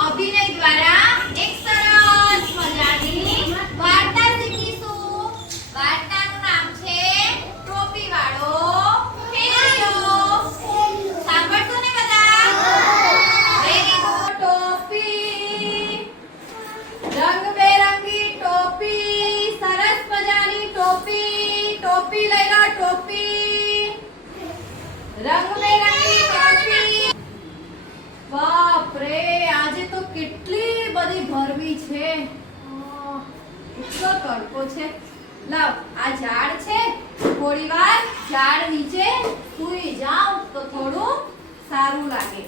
અભિનય દ્વારા એક સરસ મજાની વાર્તા શીખીશું. વાર્તાનું નામ છે ટોપીવાળો ફેરિયો. સાંભળશો ને બધા? Very good. ટોપી, રંગબેરંગી ટોપી, સરસ મજાની ટોપી. ટોપી લઈ લો, ટોપી, રંગબેરંગી ટોપી. બાપ રે, આજે તો કેટલી બધી ગરમી છે. કેટલો તડકો છે. લાવ, આ ઝાડ છે, થોડી વાર ઝાડ નીચે સૂઈ જાવ તો થોડું સારું લાગે.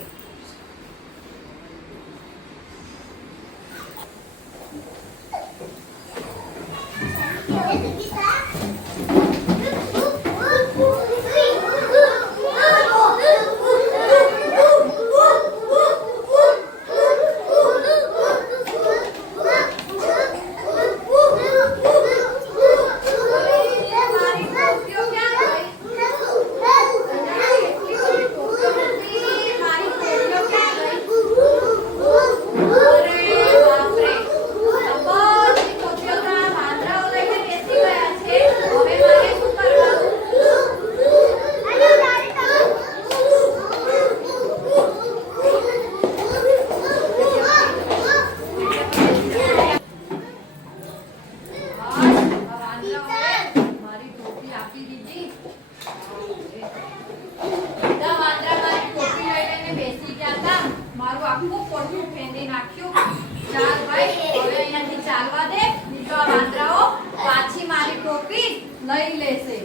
પાછી મારી ટોપી લઈ લેશે.